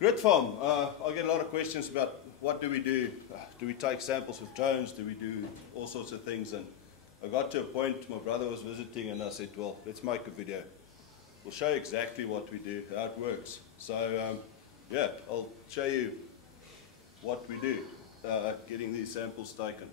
Gridfarm, I get a lot of questions about what do we do? Do we take samples with drones? Do we do all sorts of things? And I got to a point, my brother was visiting and I said, well, let's make a video. We'll show you exactly what we do, how it works. So yeah, I'll show you what we do, getting these samples taken.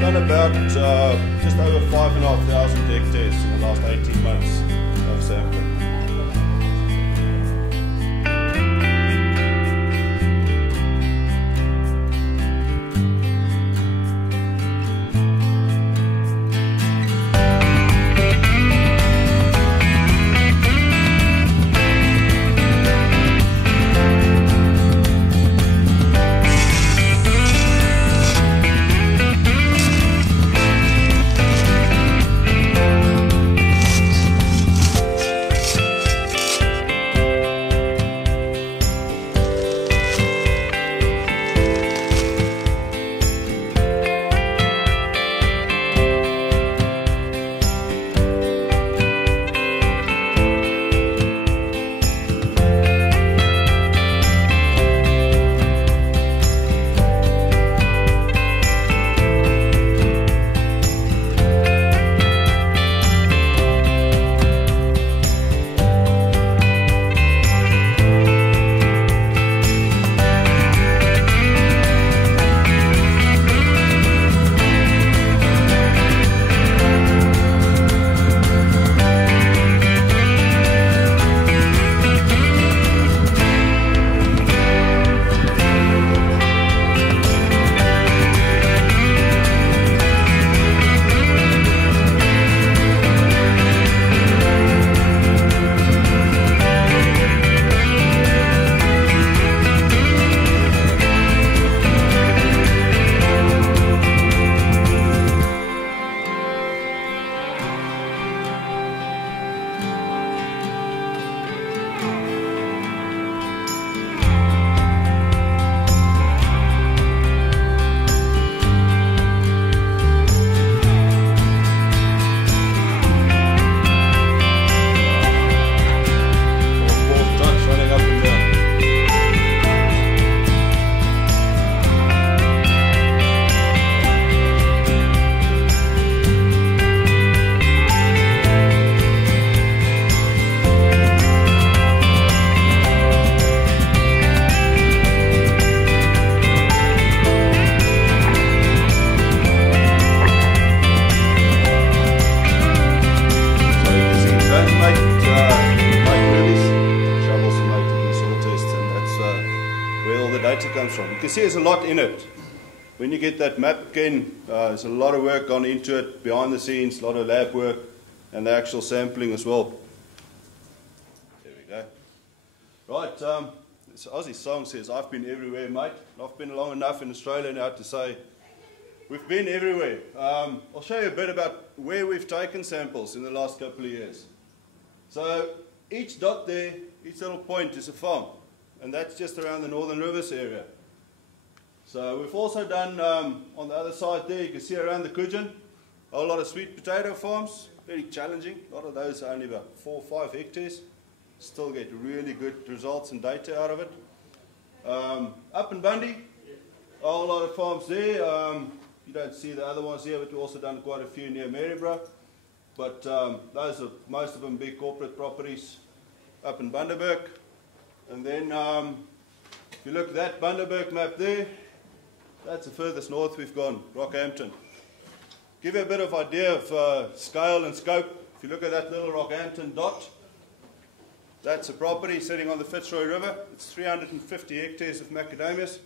Done about just over 5,500 hectares in the last 18 months of sampling. Comes from. You can see there's a lot in it. When you get that map again, there's a lot of work gone into it, behind the scenes, a lot of lab work, and the actual sampling as well. There we go. Right, this Aussie song says, I've been everywhere, mate. I've been long enough in Australia now to say, we've been everywhere. I'll show you a bit about where we've taken samples in the last couple of years. So, each dot there, each little point is a farm. And that's just around the Northern Rivers area. So we've also done, on the other side there, you can see around the Kujin, a whole lot of sweet potato farms, very challenging. A lot of those are only about 4 or 5 hectares. Still get really good results and data out of it. Up in Bundy, a whole lot of farms there. You don't see the other ones here, but we've also done quite a few near Maryborough. But those are, most of them, big corporate properties up in Bundaberg. And then, if you look at that Bundaberg map there, that's the furthest north we've gone, Rockhampton. Give you a bit of idea of scale and scope. If you look at that little Rockhampton dot, that's a property sitting on the Fitzroy River. It's 350 hectares of macadamias.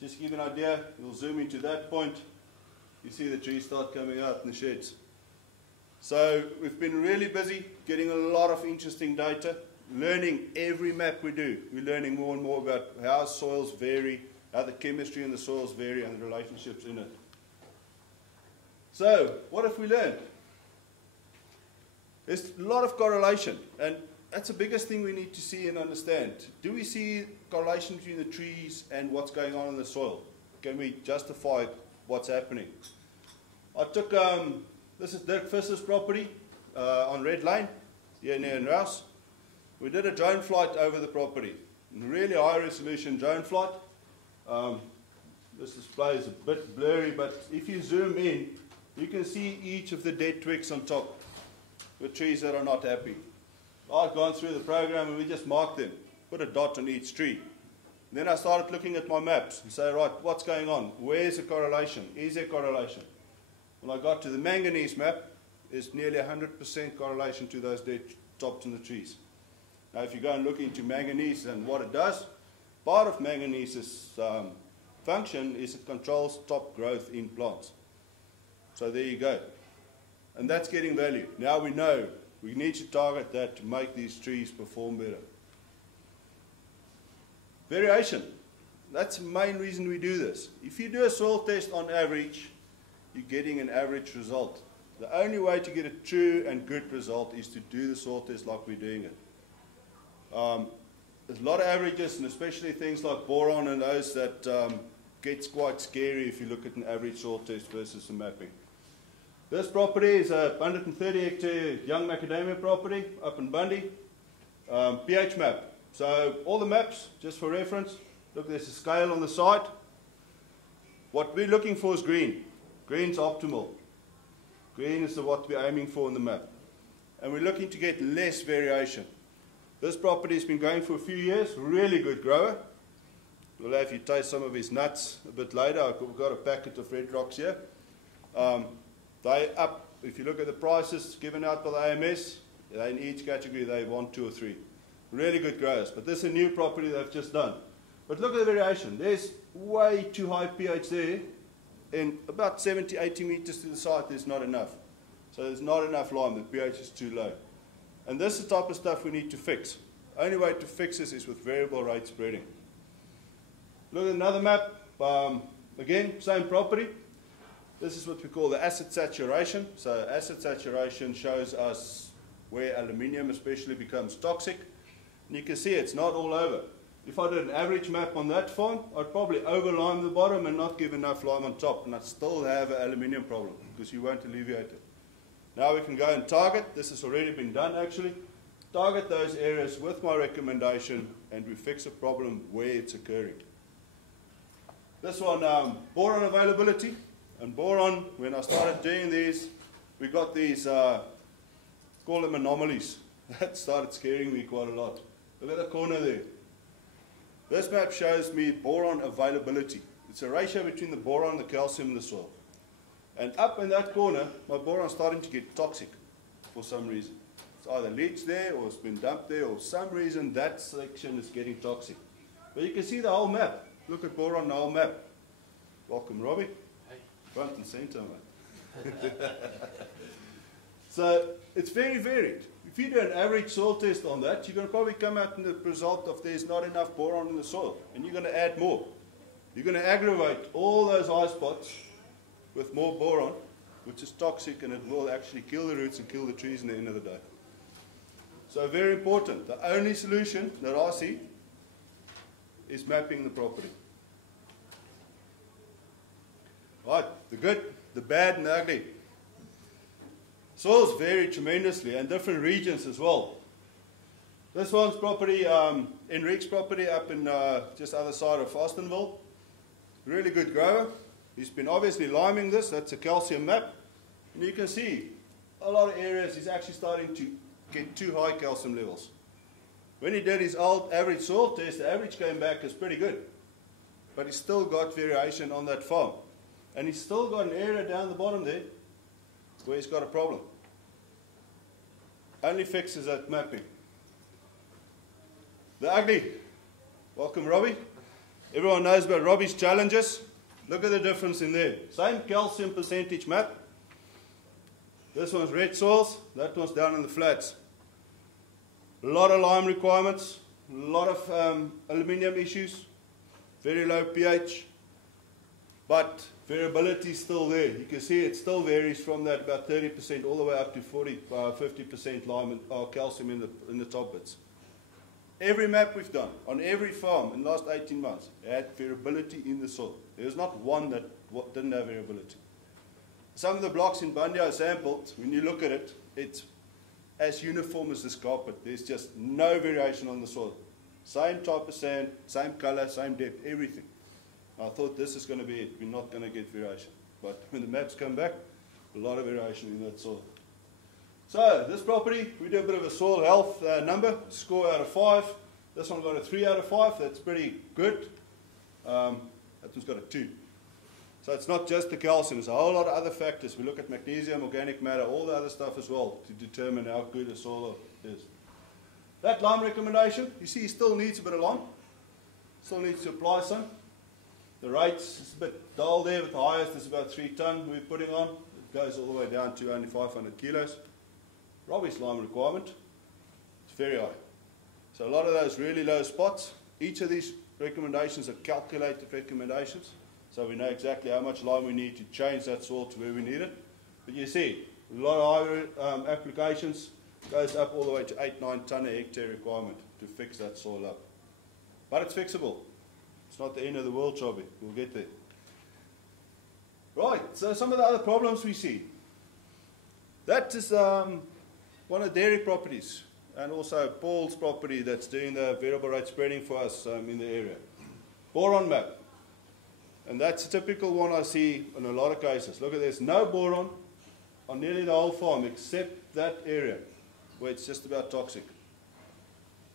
Just to give you an idea, we'll zoom into that point. You see the trees start coming out in the sheds. So we've been really busy getting a lot of interesting data. Learning every map we do, we're learning more and more about how soils vary, how the chemistry in the soils vary and the relationships in it. So, what have we learned? There's a lot of correlation, and that's the biggest thing we need to see and understand. Do we see correlation between the trees and what's going on in the soil? Can we justify what's happening? I took, this is Dirk Visser's property on Red Lane, here near Rouse. We did a drone flight over the property. Really high resolution drone flight. This display is a bit blurry, but if you zoom in, you can see each of the dead twigs on top, the trees that are not happy. I've gone through the program and we just marked them, put a dot on each tree. And then I started looking at my maps and say, right, what's going on? Where's the correlation? Is there correlation? When I got to the manganese map, there's nearly 100% correlation to those dead tops in the trees. Now if you go and look into manganese and what it does, part of manganese's function is it controls top growth in plants. So there you go. And that's getting value. Now we know we need to target that to make these trees perform better. Variation. That's the main reason we do this. If you do a soil test on average, you're getting an average result. The only way to get a true and good result is to do the soil test like we're doing it. There's a lot of averages, and especially things like boron and those that gets quite scary if you look at an average soil test versus the mapping. This property is a 130 hectare young macadamia property up in Bundy. pH map. So all the maps, just for reference, look, there's a scale on the side. What we're looking for is green. Green's optimal. Green is what we're aiming for in the map. And we're looking to get less variation. This property has been going for a few years, really good grower. We'll have you taste some of his nuts a bit later. We've got a packet of Red Rocks here. They up, if you look at the prices given out by the AMS, in each category they 1, 2 or 3. Really good growers. But this is a new property they've just done. But look at the variation. There's way too high pH there. And about 70, 80 meters to the side, there's not enough. So there's not enough lime. The pH is too low. And this is the type of stuff we need to fix. Only way to fix this is with variable rate spreading. Look at another map. Again, same property. This is what we call the acid saturation. So acid saturation shows us where aluminium especially becomes toxic. And you can see it's not all over. If I did an average map on that farm, I'd probably overlime the bottom and not give enough lime on top, and I'd still have an aluminium problem because you won't alleviate it. Now we can go and target. This has already been done actually. Target those areas with my recommendation, and we fix a problem where it's occurring. This one, boron availability. And boron, when I started doing these, we got these, call them anomalies. That started scaring me quite a lot. Look at the corner there. This map shows me boron availability. It's a ratio between the boron and the calcium in the soil. And up in that corner, my boron is starting to get toxic for some reason. It's either leached there or it's been dumped there, or for some reason that section is getting toxic. But you can see the whole map. Look at boron, the whole map. Welcome, Robbie. Hey. Front and center, mate. So it's very varied. If you do an average soil test on that, you're going to probably come out in the result of there's not enough boron in the soil, and you're going to add more. You're going to aggravate all those high spots with more boron, which is toxic, and it will actually kill the roots and kill the trees in the end of the day. So very important. The only solution that I see is mapping the property. Right, the good, the bad and the ugly. Soils vary tremendously, and different regions as well. This one's property, Enrique's property up in just other side of Austinville. Really good grower. He's been obviously liming this. That's a calcium map. And you can see a lot of areas he's actually starting to get too high calcium levels. When he did his old average soil test, the average came back as pretty good. But he's still got variation on that farm. And he's still got an area down the bottom there where he's got a problem. Only fix is that mapping. The ugly. Welcome, Robbie. Everyone knows about Robbie's challenges. Look at the difference in there. Same calcium percentage map. This one's red soils, that one's down in the flats. A lot of lime requirements, a lot of aluminium issues, very low pH. But variability is still there. You can see it still varies from that about 30% all the way up to 50% lime or calcium in the top bits. Every map we've done on every farm in the last 18 months had variability in the soil. There's not one that didn't have variability. Some of the blocks in Bundy I sampled, when you look at it, it's as uniform as this carpet. There's just no variation on the soil. Same type of sand, same color, same depth, everything. I thought this is going to be it. We're not going to get variation. But when the maps come back, a lot of variation in that soil. So this property, we do a bit of a soil health number, score out of 5. This one got a 3 out of 5. That's pretty good. That one's got a 2. So it's not just the calcium, there's a whole lot of other factors. We look at magnesium, organic matter, all the other stuff as well to determine how good a soil is. That lime recommendation, you see he still needs a bit of lime. Still needs to apply some. The rates is a bit dull there, with the highest is about 3 ton we're putting on. It goes all the way down to only 500 kilos. Robbie's lime requirement is very high. So a lot of those really low spots, each of these recommendations are calculated recommendations. So we know exactly how much lime we need to change that soil to where we need it. But you see, a lot of higher applications goes up all the way to 8-9 ton a hectare requirement to fix that soil up. But it's fixable. It's not the end of the world, Robbie. We'll get there. Right, so some of the other problems we see. That is one of the dairy properties, and also Paul's property that's doing the variable rate spreading for us in the area. Boron map. And that's a typical one I see in a lot of cases. Look at this, no boron on nearly the whole farm except that area where it's just about toxic.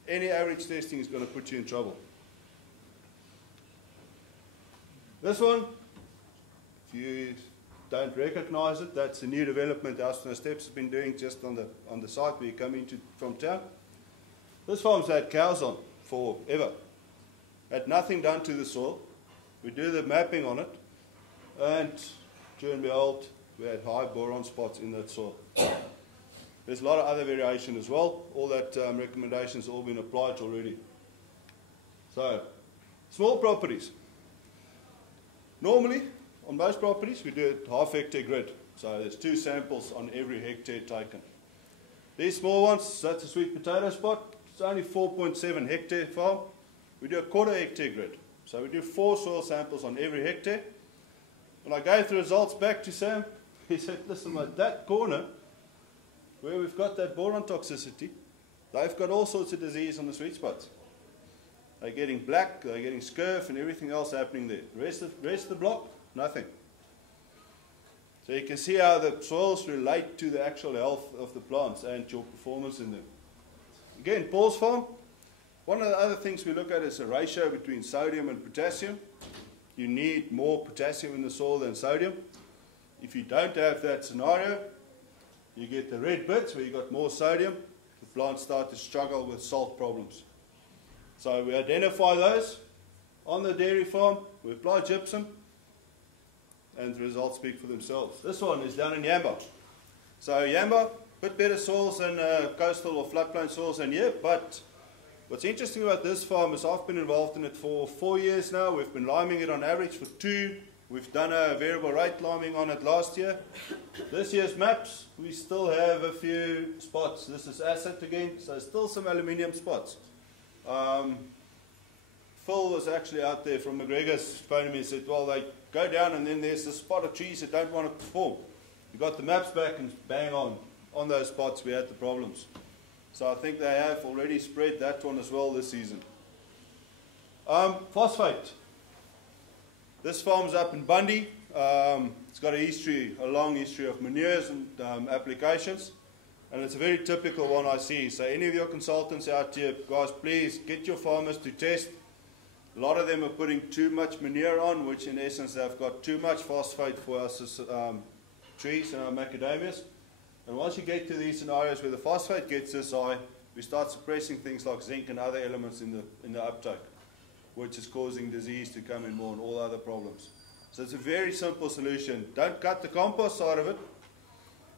Any average testing is going to put you in trouble. This one, if you don't recognize it, that's a new development House Steps has been doing just on the site where you come into from town. This farm's had cows on forever. Had nothing done to the soil. We do the mapping on it, and lo and behold, we had high boron spots in that soil. There's a lot of other variation as well. All that recommendations all been applied already. So, small properties. Normally, on most properties, we do a half hectare grid. So there's 2 samples on every hectare taken. These small ones, that's a sweet potato spot. It's only 4.7 hectare farm. We do a quarter hectare grid. So we do 4 soil samples on every hectare. When I gave the results back to Sam, he said, listen, at that corner, where we've got that boron toxicity, they've got all sorts of disease on the sweet spots. They're getting black, they're getting scurf and everything else happening there. The rest of the block, nothing. So you can see how the soils relate to the actual health of the plants and your performance in them. Again, Paul's farm, one of the other things we look at is a ratio between sodium and potassium. You need more potassium in the soil than sodium. If you don't have that scenario, you get the red bits where you got more sodium. The plants start to struggle with salt problems. So we identify those on the dairy farm, we apply gypsum, and the results speak for themselves. This one is down in Yamba. So Yamba, a bit better soils than coastal or floodplain soils than here, but what's interesting about this farm is I've been involved in it for 4 years now. We've been liming it on average for 2. We've done a variable rate liming on it last year. This year's maps, we still have a few spots. This is acid again, so still some aluminium spots. Phil was actually out there from McGregor's phoned me and said, well, they go down and then there's a spot of trees that don't want to perform. We got the maps back and bang on those spots we had the problems. So I think they have already spread that one as well this season. Phosphate. This farm's up in Bundy. It's got a long history of manures and applications. And it's a very typical one I see. So any of your consultants out here, guys, please get your farmers to test. A lot of them are putting too much manure on, which in essence they've got too much phosphate for us as trees and our macadamias. And once you get to these scenarios where the phosphate gets this high, we start suppressing things like zinc and other elements in the uptake, which is causing disease to come in more and all other problems. So it's a very simple solution. Don't cut the compost side of it.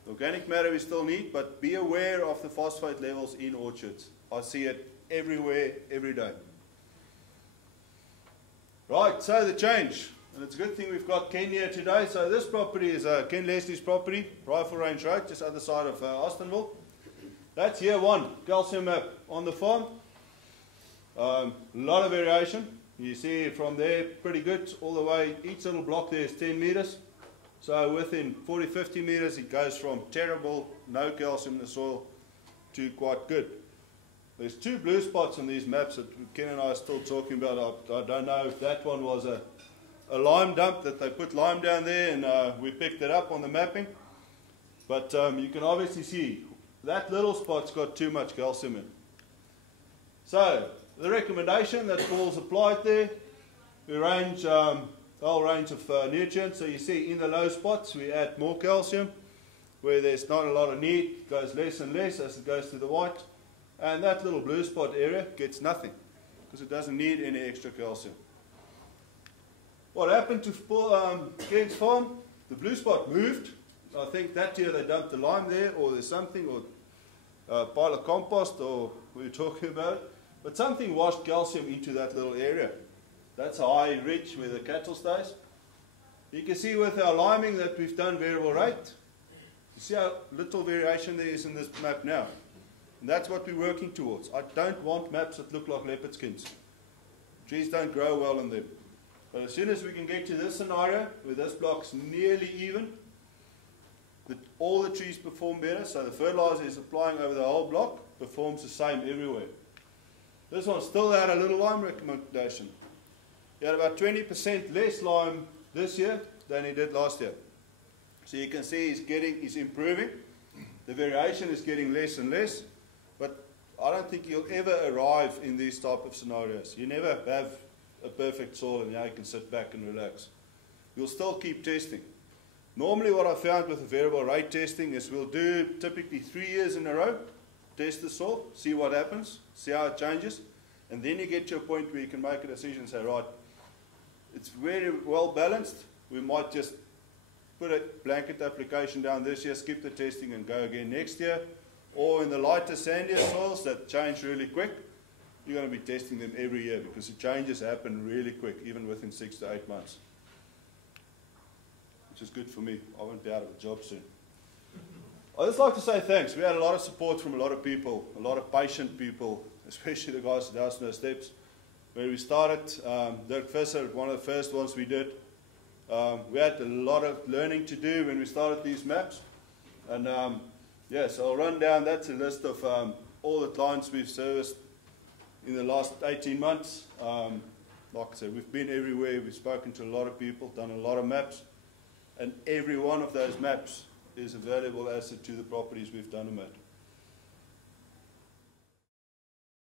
Organic matter we still need, but be aware of the phosphate levels in orchards. I see it everywhere, every day. Right, so the change. And it's a good thing we've got Ken here today. So this property is Ken Leslie's property, Rifle Range Road, just other side of Austinville. That's year one, calcium map on the farm. A lot of variation. You see from there, pretty good, all the way, each little block there is 10 meters. So within 40, 50 meters, it goes from terrible, no calcium in the soil, to quite good. There's two blue spots on these maps that Ken and I are still talking about. I don't know if that one was a lime dump, that they put lime down there and we picked it up on the mapping. But you can obviously see that little spot's got too much calcium in. So the recommendation that Paul's applied there, we range the whole range of nutrients. So you see in the low spots we add more calcium. Where there's not a lot of need, it goes less and less as it goes to the white. And that little blue spot area gets nothing because it doesn't need any extra calcium. What happened to Ken's farm? The blue spot moved. I think that year they dumped the lime there, or there's something, or a pile of compost, or we were talking about it. But something washed calcium into that little area. That's a high ridge where the cattle stays. You can see with our liming that we've done variable rate. You see how little variation there is in this map now. And that's what we're working towards. I don't want maps that look like leopard skins. Trees don't grow well in them. But as soon as we can get to this scenario, where this block's nearly even, all the trees perform better, so the fertilizer is applying over the whole block, performs the same everywhere. This one still had a little lime recommendation. He had about 20% less lime this year than he did last year. So you can see he's improving. The variation is getting less and less, but I don't think you'll ever arrive in these type of scenarios. You never have a perfect soil and now you can sit back and relax. You'll still keep testing. Normally what I found with the variable rate testing is we'll do typically 3 years in a row, test the soil, see what happens, see how it changes, and then you get to a point where you can make a decision and say, right, it's very well balanced, we might just put a blanket application down this year, skip the testing and go again next year. Or in the lighter, sandier soils that change really quick, you're going to be testing them every year because the changes happen really quick, even within 6 to 8 months. Which is good for me. I won't be out of a job soon. I'd just like to say thanks. We had a lot of support from a lot of people, a lot of patient people, especially the guys at House No Steps. Where we started, Dirk Visser, one of the first ones we did. We had a lot of learning to do when we started these maps. And yeah, so I'll run down, that's a list of all the clients we've serviced in the last 18 months. Like I said, we've been everywhere, we've spoken to a lot of people, done a lot of maps, and every one of those maps is a valuable asset to the properties we've done them at.